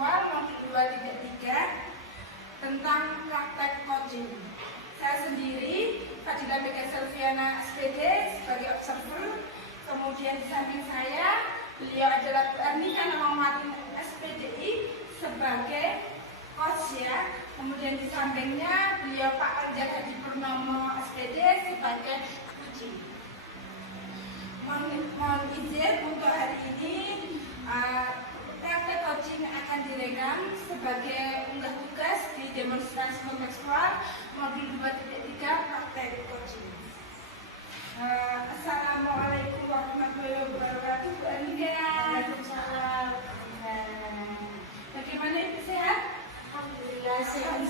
seksual modul 2.3 tentang praktek coaching. Saya sendiri, Fadila Mega Selviana SPD sebagai observer. Kemudian di samping saya, beliau adalah Bu Ernika Martin SPDI sebagai coach ya. Kemudian di sampingnya beliau Pak Anja Hadi Purnomo SPD sebagai coaching. Mohon izin untuk hari ini praktek coaching akan direkam sebagai unggah tugas di demonstrasi kontekstual modul 2.3 praktek coaching. Assalamualaikum warahmatullahi wabarakatuh. Bu Ernika. Waalaikumsalam. Bagaimana Ibu sehat? Alhamdulillah sehat.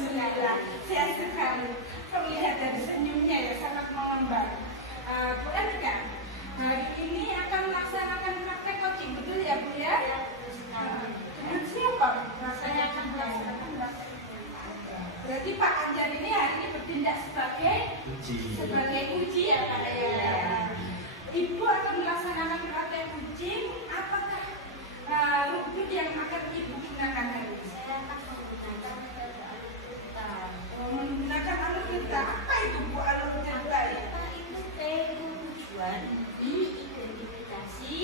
Sehat sekali. Terlihat dari senyumnya ya sangat mengembang. Bu Ernika, hari ini akan melaksanakan praktek coaching, betul ya Bu ya? Dengan siapa? Saya akan melaksanakan praktek. Berarti Pak Anjar ini hari ini bertindak sebagai uji ya Pak ya. Ibu akan melaksanakan praktek coaching. Apakah rukun yang akan Ibu gunakan hari ini? Saya akan menggunakan metode alur cerita. Menggunakan alur cerita. Apa itu Bu alur cerita ya? Itu T itu tujuan, I identifikasi,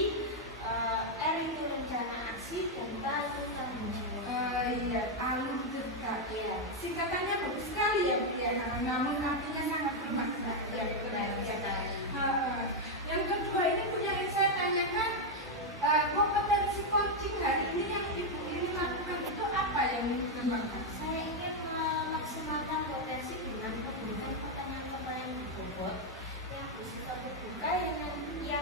R itu rencana aksi, dan K itu tanggung jawab. Iya, alur cerita. Ya. Singkatannya bagus sekali ya Bu ya. Namun artinya sangat bermakna. Ya benar sekali. Yang kedua ini Bu yang saya tanyakan, kompetensi coaching hari ini yang Ibu ini lakukan itu apa yang dikembangkan? Saya ingin memaksimalkan potensi dengan pertanyaan-pertanyaan bobot yang bersifat terbuka yang nantinya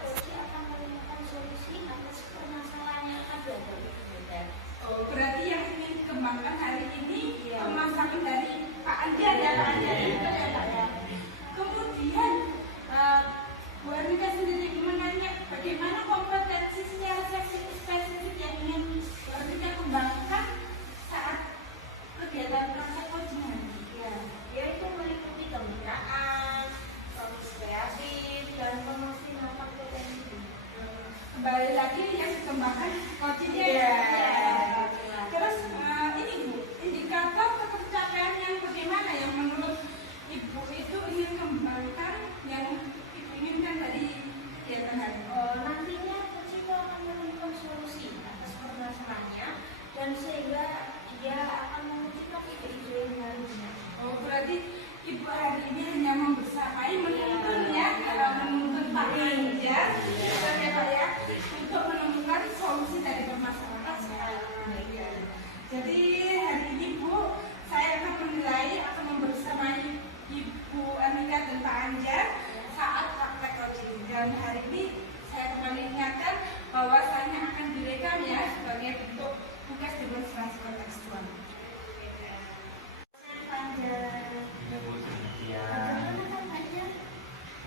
coach akan menemukan solusi atas permasalahan yang akan dihadapi berbeda. Oh, berarti yang ingin dikembangkan hari ini pemasangan dari Pak Anjar ya Pak Anjar itu ya Pak ya. Kemudian Bu Ernika sendiri menanya bagaimana kompetensi secara spesifik yang ingin Bu Ernika kembangkan saat kegiatan praktek coaching hari Ya, yaitu meliputi kemitraan, solusi kreatif, dan memaksimalkan potensi. Kembali lagi yang dikembangkan coachingnya Iya. Terus ini Bu, indikator ketercapaian yang bagaimana yang menurut Ibu itu ingin kembangkan yang Ibu inginkan dari kegiatan hari ini? Nantinya coach itu akan menemukan solusi atas permasalahannya dan sehingga dia akan memunculkan ide-ide yang barunya. Oh, berarti Ibu hari ini hanya membersamai menuntun ya, menuntun Pak Anjar, ya Pak ya, untuk menemukan solusi dari permasalahan. Jadi hari ini Bu, saya akan menilai atau membersamai Ibu Ernika dan Pak Anjar saat praktek coaching. Dan hari ini saya kembali ingatkan bahwasanya akan direkam ya sebagai bentuk tugas demonstrasi kontekstual.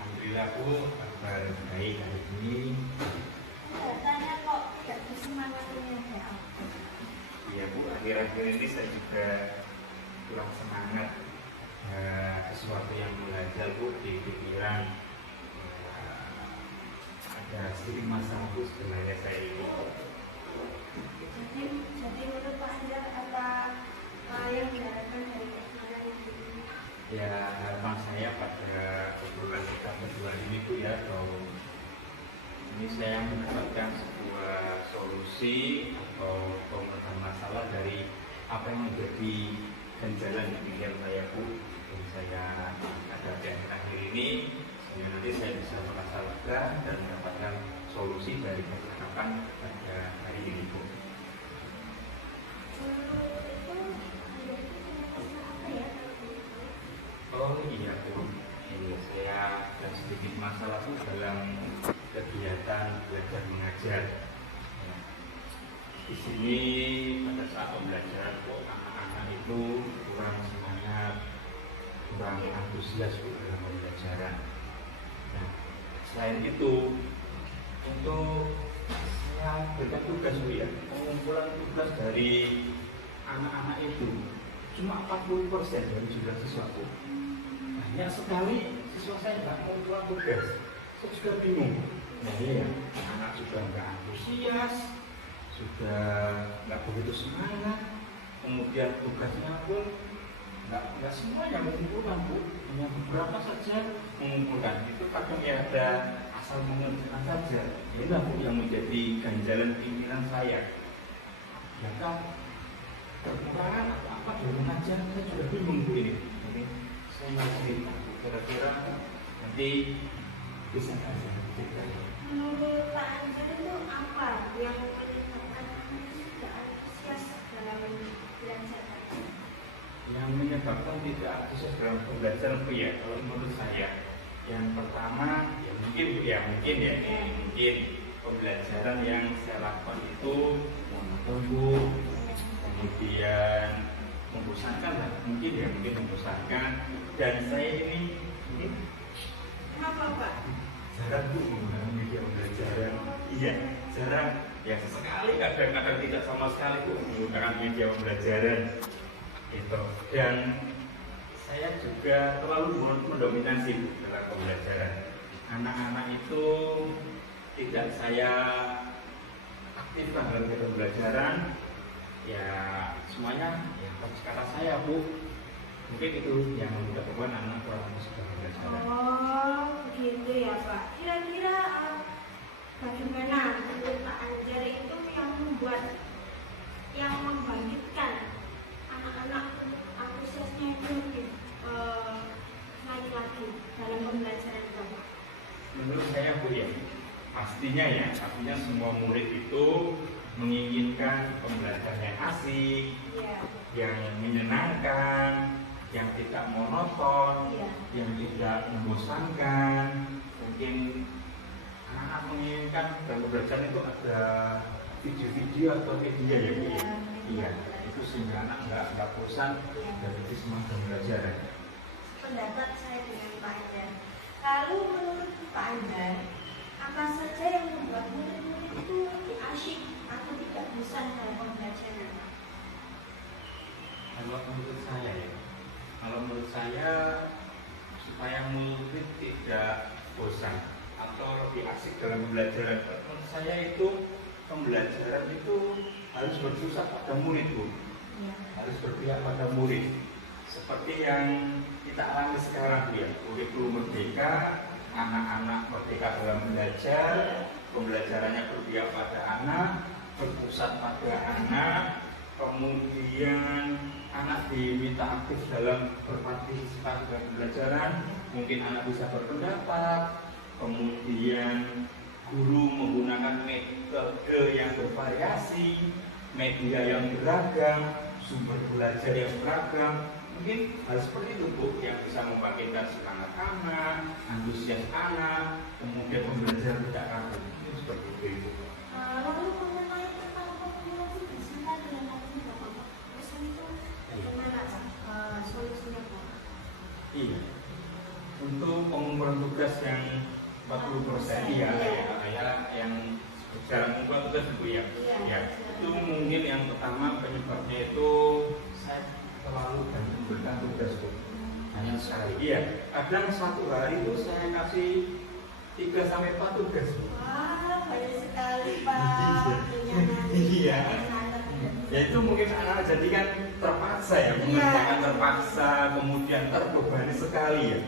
Alhamdulillah Bu, kabar baik hari ini. Tanya kok tidak bersemangatnya ya? Iya Bu, akhir-akhir ini saya juga kurang semangat. Sesuatu yang belajar Bu di pikiran ada sedikit masalah Bu sebenarnya saya ini. Jadi menurut Pak Anjar apa yang diharapkan dari kemarin ini? Ya harapan saya pada obrolan kita berdua ini Bu ya, bahwa ini saya mendapatkan sebuah solusi atau pemecah masalah dari apa yang menjadi ganjalan di pikiran saya Bu. Jadi saya ada di akhir ini, sehingga nanti saya bisa merasa lega dan mendapatkan solusi dari percakapan pada hari ini Bu. Oh iya Bu, ini saya ada sedikit masalah Bu dalam kegiatan belajar mengajar. Di sini pada saat pembelajaran kok anak-anak itu kurang semangat, kurang antusias Bu dalam pembelajaran. Nah, selain itu untuk saya berikan tugas Bu ya, pengumpulan tugas dari anak-anak itu cuma 40% dari jumlah siswa Bu. Banyak sekali siswa saya nggak mengumpulkan tugas, saya juga bingung. Nah iya, anak sudah nggak antusias, sudah nggak begitu semangat, kemudian tugasnya pun nggak semuanya mengumpulkan Bu, hanya beberapa saja mengumpulkan. Itu kadang ya ada asal mengerjakan saja. Inilah Bu yang menjadi ganjalan pimpinan saya. Ya kan kekurangan apa dalam mengajar, saya juga bingung Bu ini. Jadi saya masih kira-kira nanti bisa saja. Menurut Pak Anjar itu apa yang menyebabkan tidak antusias dalam belajar? Yang menyebabkan tidak antusias dalam pembelajaran Bu ya, kalau menurut saya yang pertama ya mungkin Bu ya, mungkin pembelajaran yang saya lakukan itu monoton Bu, kemudian membosankan lah, mungkin membosankan, dan saya ini Kenapa Pak? jarang Bu menggunakan media pembelajaran. Iya, jarang. Ya sesekali, kadang-kadang tidak sama sekali Bu menggunakan media pembelajaran. Itu. Dan saya juga terlalu mendominasi Bu dalam pembelajaran. Anak-anak itu tidak saya aktifkan dalam pembelajaran. Ya semuanya ya atas kata saya Bu. Mungkin itu yang menyebabkan anak kurang suka pembelajaran. Oh, begitu ya Pak. Kira-kira bagaimana menurut Pak Anjar itu yang membangkitkan anak-anak antusiasnya itu lebih naik lagi dalam pembelajaran Bapak? Menurut saya Bu ya, pastinya semua murid itu menginginkan pembelajaran yang asik, yang menyenangkan, yang tidak monoton, yang tidak membosankan. Mungkin anak-anak menginginkan dalam pembelajaran itu ada video-video atau media ya Bu ya. Iya, itu sehingga anak nggak bosan dan lebih semangat belajar. Pendapat saya dengan Pak Anjar. Lalu menurut Pak Anjar, apa saja yang membuat murid-murid itu lebih asyik atau tidak bosan dalam pembelajaran? Kalau menurut saya supaya murid tidak bosan atau lebih asik dalam pembelajaran, menurut saya itu pembelajaran itu harus berpusat pada murid Bu, harus berpihak pada murid. Seperti yang kita alami sekarang Bu ya, kurikulum merdeka, anak-anak merdeka dalam belajar, pembelajarannya berpihak pada anak, berpusat pada anak, kemudian anak diminta aktif dalam berpartisipasi dalam pembelajaran, mungkin anak bisa berpendapat, kemudian guru menggunakan metode yang bervariasi, media yang beragam, sumber belajar yang beragam. Mungkin hal seperti itu Bu yang bisa membangkitkan semangat anak, antusias anak, kemudian pembelajaran tidak kaku. Itu seperti itu. Lalu mengenai tentang formulasi bersama dengan tadi Bapak pesan itu bagaimana solusinya Pak? Iya. Untuk pengumpulan tugas yang 40% ya, yang secara pengumpulan tugas Bu ya. Ya, itu mungkin yang pertama penyebabnya itu saya terlalu banyak memberikan tugas Bu. Hanya sekali. Iya, kadang satu hari itu saya kasih 3-4 tugas Bu. Wah, banyak sekali Pak. Iya. Ya itu mungkin anak-anak jadi kan terpaksa ya, mengerjakan terpaksa, kemudian terbebani sekali ya.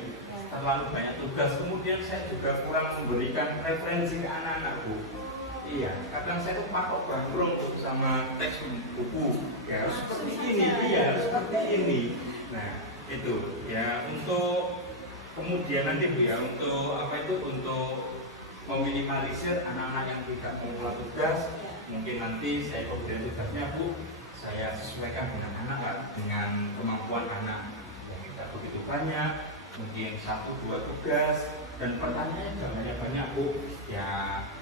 Terlalu banyak tugas, kemudian saya juga kurang memberikan referensi ke anak-anak Bu. Iya, kadang saya tuh patok bangkrut sama teks buku. Ya harus seperti ini, harus seperti ini. Nah itu ya untuk kemudian nanti Bu ya, untuk untuk meminimalisir anak-anak yang tidak mengulang tugas. Mungkin nanti saya pemberian tugasnya Bu, saya sesuaikan dengan anak, dengan kemampuan anak yang tidak begitu banyak, mungkin 1-2 tugas, dan pertanyaannya jangan banyak Bu, ya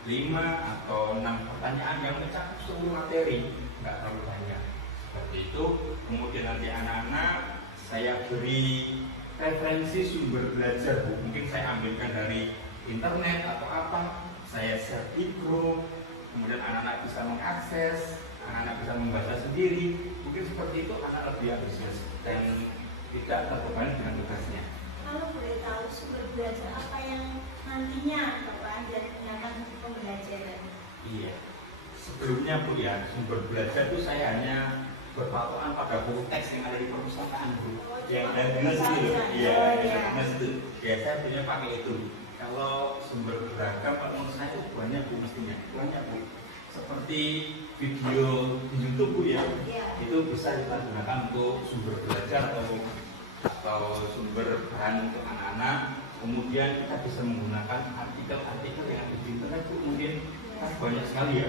5 atau 6 pertanyaan yang mencakup seluruh materi, nggak terlalu banyak. Seperti itu. Kemudian nanti anak-anak saya beri referensi sumber belajar Bu, mungkin saya ambilkan dari internet atau apa, saya share di grup. Kemudian anak-anak bisa mengakses, anak-anak bisa membaca sendiri. Mungkin seperti itu anak lebih antusias dan tidak terbebani dengan tugasnya. Kalau boleh tahu sumber belajar apa yang nantinya Bapak Anjar gunakan untuk pembelajaran? Iya. Sebelumnya sejujurnya Bu ya, sumber belajar itu saya hanya berpatokan pada buku teks yang ada di perpustakaan Bu. Yang dari dinas itu loh. Iya, dinas itu. Ya saya punya pakai itu. Kalau sumber beragam menurut saya itu banyak Bu mestinya. Banyak Bu. Seperti video di YouTube Bu ya. Itu bisa kita gunakan untuk sumber belajar atau sumber bahan untuk anak-anak. Kemudian kita bisa menggunakan artikel-artikel yang ada di internet Bu, mungkin banyak sekali ya.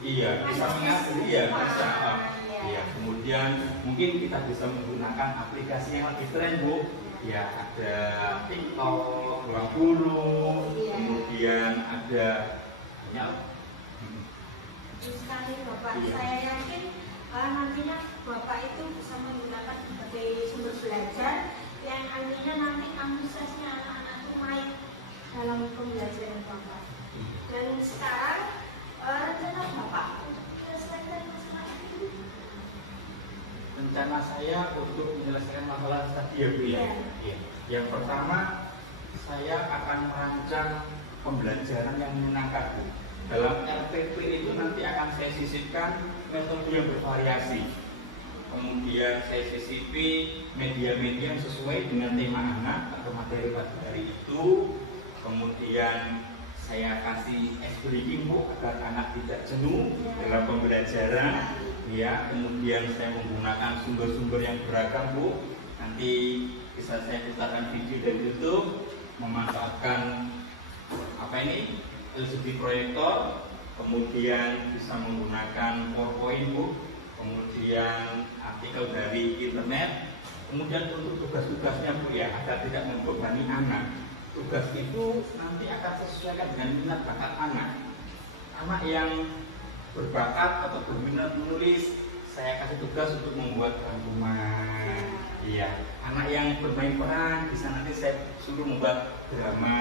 Iya, bisa mengatur, iya, bisa. Iya, kemudian mungkin kita bisa menggunakan aplikasi yang lebih keren Bu. Ya, ada TikTok, Ruang Guru, kemudian ada banyak. Sekali Bapak, saya yakin nantinya Bapak itu bisa menggunakan sebagai sumber belajar yang artinya nanti antusiasnya anak-anak itu naik dalam pembelajaran Bapak. Dan sekarang rencana Bapak untuk menyelesaikan masalah ini? Rencana saya untuk menyelesaikan masalah tadi ya Bu ya. Yang pertama, saya akan merancang pembelajaran yang menyenangkan Bu. Dalam RPP itu nanti akan saya sisipkan metode yang bervariasi. Kemudian saya sisipi media-media yang sesuai dengan tema anak atau materi pada hari itu. Kemudian saya kasih explaining Bu agar anak tidak jenuh dalam pembelajaran. Ya, kemudian saya menggunakan sumber-sumber yang beragam Bu. Nanti bisa saya putarkan video dari YouTube, memanfaatkan LCD proyektor, kemudian bisa menggunakan PowerPoint Bu, kemudian artikel dari internet, kemudian untuk tugas-tugasnya Bu ya, agar tidak membebani anak. Tugas itu nanti akan sesuaikan dengan minat bakat anak. Anak yang berbakat atau berminat menulis, saya kasih tugas untuk membuat rangkuman. Iya, anak yang bermain peran bisa nanti saya suruh membuat drama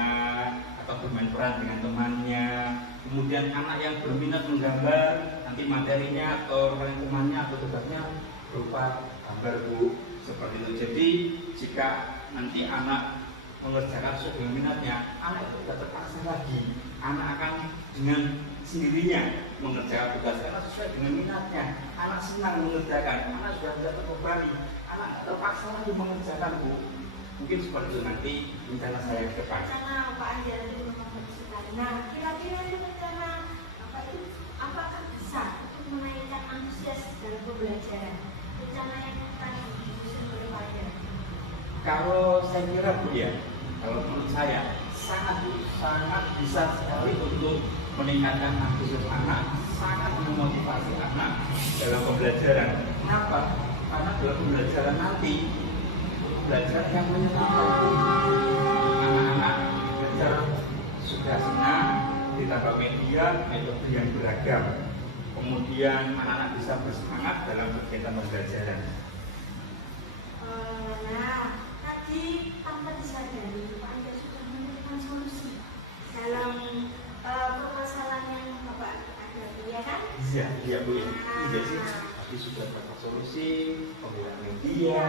atau bermain peran dengan temannya. Kemudian anak yang berminat menggambar, nanti materinya atau rangkumannya atau tugasnya berupa gambar Bu, seperti itu. Jadi jika nanti anak mengerjakan sesuai dengan minatnya, anak itu tidak terpaksa lagi. Anak akan dengan sendirinya mengerjakan tugas karena sesuai dengan minatnya. Anak senang mengerjakan, anak sudah tidak terbebani, anak tidak terpaksa lagi mengerjakan Bu. Mungkin seperti itu nanti rencana saya ke depan. Rencana Pak Andi itu memang bagus sekali. Nah, kira-kira rencana Bapak itu apakah bisa untuk menaikkan antusias dalam pembelajaran? Rencana yang akan disusun oleh Pak Andi. Kalau saya kira Bu ya, kalau menurut saya sangat bisa sekali untuk meningkatkan antusias anak, sangat memotivasi anak dalam pembelajaran. Kenapa? Karena dalam pembelajaran nanti belajar yang menyenangkan. Anak-anak belajar sudah senang, ditambah media, metode yang beragam. Kemudian anak-anak bisa bersemangat dalam kegiatan pembelajaran. Nah, tadi tanpa disadari Pak Andi sudah memberikan solusi dalam permasalahan yang Bapak hadapi, ya kan? Iya Bu ya. Iya sih. Tapi sudah dapat solusi, penggunaan media,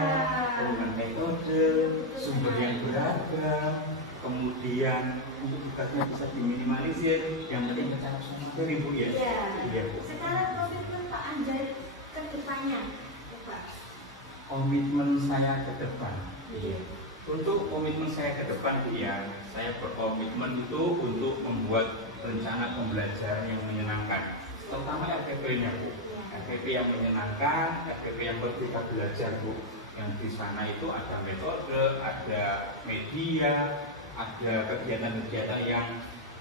penggunaan metode, sumber yang beragam, kemudian untuk tugasnya bisa diminimalisir, yang penting mencapai materi Bu ya. Iya Bu. Sekarang komitmen Pak Andi ke depannya, Pak. Komitmen saya ke depan. Iya. Untuk komitmen saya ke depan Bu ya, saya berkomitmen itu untuk membuat rencana pembelajaran yang menyenangkan, terutama RPP-nya Bu. RPP yang menyenangkan, RPP yang berbeda belajar Bu. Yang di sana itu ada metode, ada media, ada kegiatan-kegiatan yang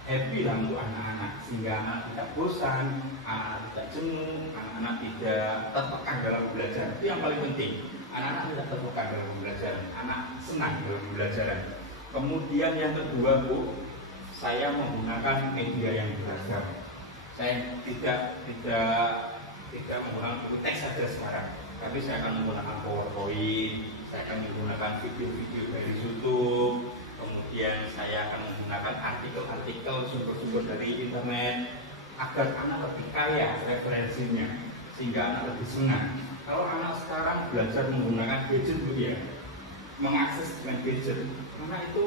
happy lah untuk anak-anak, sehingga anak tidak bosan, anak tidak jenuh, anak-anak tidak tertekan dalam belajar. Itu yang paling penting. Anak-anak tidak tertekan dalam pembelajaran, anak senang dalam pembelajaran. Kemudian yang kedua Bu, saya menggunakan media yang beragam. Saya tidak menggunakan buku teks saja sekarang, tapi saya akan menggunakan PowerPoint, saya akan menggunakan video-video dari YouTube, kemudian saya akan menggunakan artikel-artikel sumber-sumber dari internet agar anak lebih kaya referensinya, sehingga anak lebih senang. Kalau anak sekarang belajar menggunakan gadget Bu ya, mengakses dengan gadget, anak itu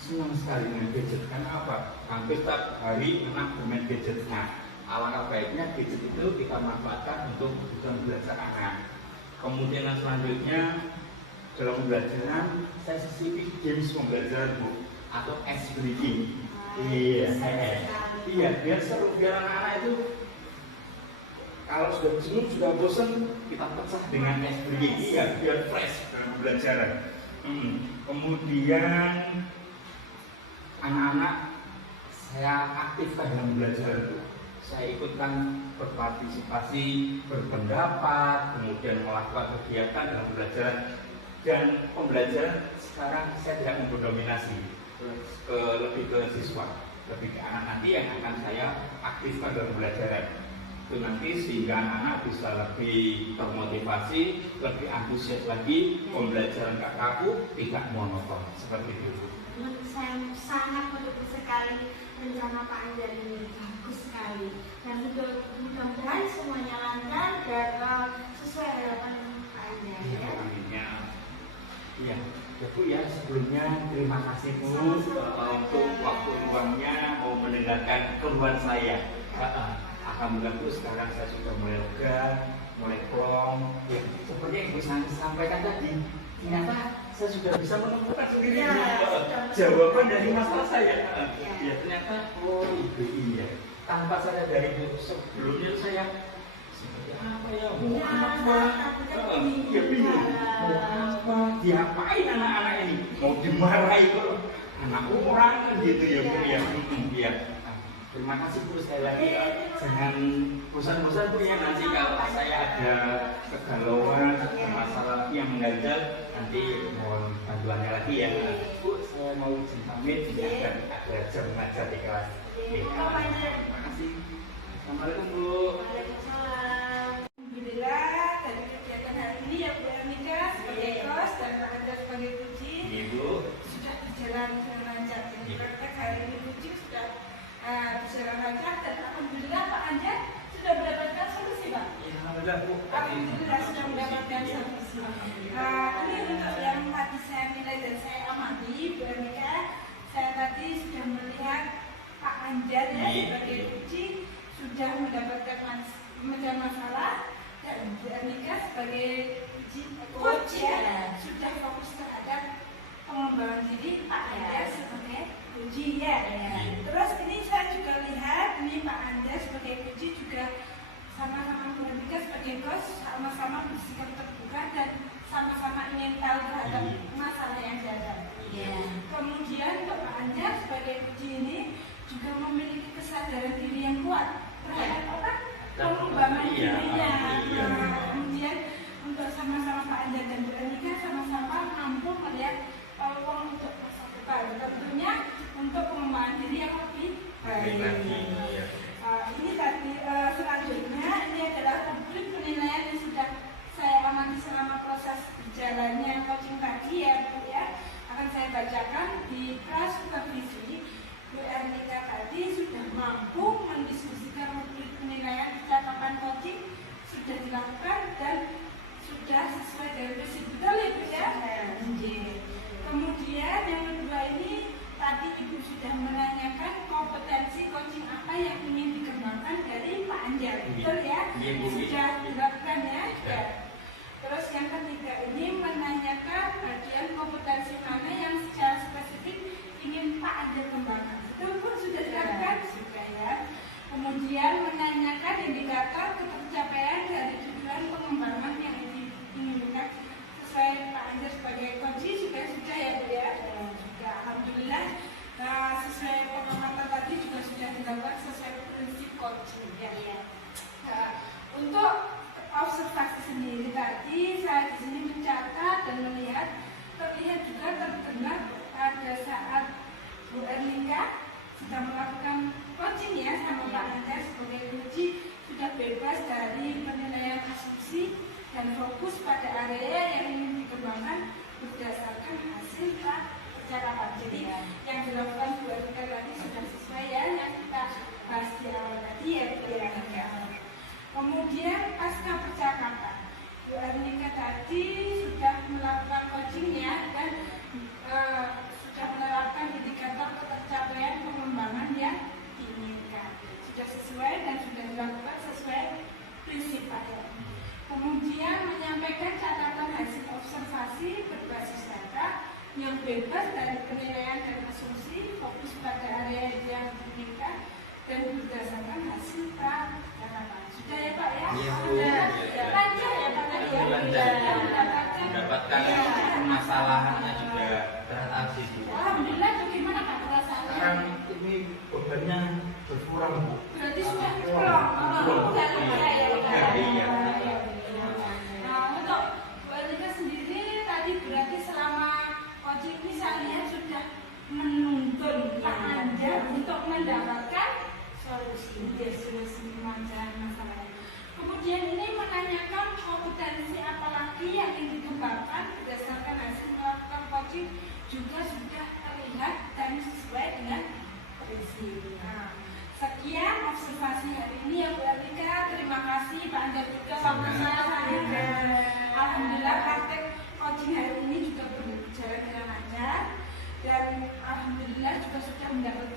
senang sekali dengan gadget. Karena apa? Hampir setiap hari anak bermain gadget. Nah, alangkah baiknya gadget itu kita manfaatkan untuk tujuan belajar anak. Kemudian yang selanjutnya dalam pembelajaran saya sisipin games pembelajaran Bu atau ice breaking. Iya, biar seru, biar anak-anak itu kalau sudah jenuh, sudah bosan, kita pecah dengan ice breaking. Iya, biar fresh dalam pembelajaran. Kemudian anak-anak saya aktifkan dalam belajar itu. Saya ikutkan berpartisipasi, berpendapat, kemudian melakukan kegiatan dalam pembelajaran. Dan pembelajaran sekarang saya tidak mendominasi, lebih ke siswa, lebih ke anak nanti yang akan saya aktifkan dalam pembelajaran. Itu nanti sehingga anak bisa lebih termotivasi, lebih antusias lagi, pembelajaran gak kaku, tidak monoton seperti itu. Saya sangat mendukung sekali rencana Pak Anjar ini, bagus sekali, dan mudah-mudahan semuanya lancar dan sesuai harapan Pak Anjar ya. Iya, ya Bu ya, sebelumnya terima kasih Bu untuk waktu luangnya mau mendengarkan keluhan saya. Alhamdulillah Bu, sekarang saya sudah mulai lega, mulai plong. Ya, seperti yang Bu sampaikan tadi, ternyata saya sudah bisa menemukan sendiri jawaban dari masalah saya. Ya ternyata, oh itu iya. Tanpa saya dari Bu, sebelumnya saya seperti apa ya, mau apa? Ya bingung, mau apa? Diapain anak-anak ini? Mau dimarahi kok? Anak orang kan gitu ya Bu ya. Iya. Terima kasih Bu sekali lagi. Jangan bosan-bosan Bu ya, nanti kalau saya ada kegalauan, masalah yang mengganjal, nanti mohon bantuannya lagi ya. Bu, saya mau izin pamit, tidak ada jam ngajar di kelas. Terima kasih. Assalamualaikum Bu. Waalaikumsalam. Alhamdulillah dari kegiatan hari ini ya Bu Ernika sebagai host dan Pak Anjar sebagai puji Ibu sudah berjalan dengan lancar. Jadi praktek hari ini puji sudah berjalan lancar dan alhamdulillah Pak Anjar sudah mendapatkan solusi Pak. Alhamdulillah Bu. Alhamdulillah sudah mendapatkan solusi. Ini untuk yang tadi saya nilai dan saya amati Bu Ernika, saya tadi sudah melihat Pak Anjar ya sebagai puji sudah mendapatkan masalah dan Bu Ernika sebagai coach ya sudah fokus terhadap pengembangan diri Pak Anjar sebagai puji ya. Terus ini saya juga lihat ini Pak Anjar sebagai puji juga sama-sama Bu Ernika sebagai coach sama-sama bersikap terbuka dan sama-sama ingin tahu terhadap masalah yang ada. Kemudian Pak Anjar sebagai puji ini juga memiliki kesadaran diri yang kuat terhadap apa? Pengembangan dirinya. Kemudian untuk sama-sama Pak Anjar dan Bu Ernika sama-sama mampu melihat peluang untuk masa depan. Tentunya untuk pengembangan diri yang lebih baik. Ini tadi selanjutnya ini adalah rubrik penilaian yang sudah saya amati selama proses berjalannya coaching tadi ya Bu ya. Akan saya bacakan di kelas supervisi. Bu Ernika tadi sudah mampu mendiskusikan rubrik penilaian kecakapan coaching sudah dilakukan dan sudah sesuai dengan prinsip betul ya Bu ya. yang bebas dari penilaian dan asumsi, fokus pada area yang diinginkan dan berdasarkan hasil praktek. Sudah ya Pak ya? Iya, Bu. Sudah. Iya. Lancar ya Pak tadi ya? Lancar. Sudah mendapatkan. Mendapatkan permasalahannya juga teratasi, Bu. Alhamdulillah, bagaimana Pak perasaannya? Sekarang ini bebannya berkurang, Bu. Berarti sudah plong. Udah lega ya Pak? Iya. Nah, untuk Bu Erlika sendiri tadi berarti selama coaching ini saya lihat sudah menuntun Pak Anja untuk mendapatkan solusi masalah. Kemudian ini menanyakan kompetensi apa lagi yang ingin dikembangkan berdasarkan hasil melakukan coaching juga sudah terlihat dan sesuai dengan prinsip. Nah, sekian observasi hari ini ya Bu Erlika. Terima kasih Pak Anja juga waktu saya. Alhamdulillah praktek coaching hari ini juga berjalan dengan lancar dan alhamdulillah juga sudah mendapat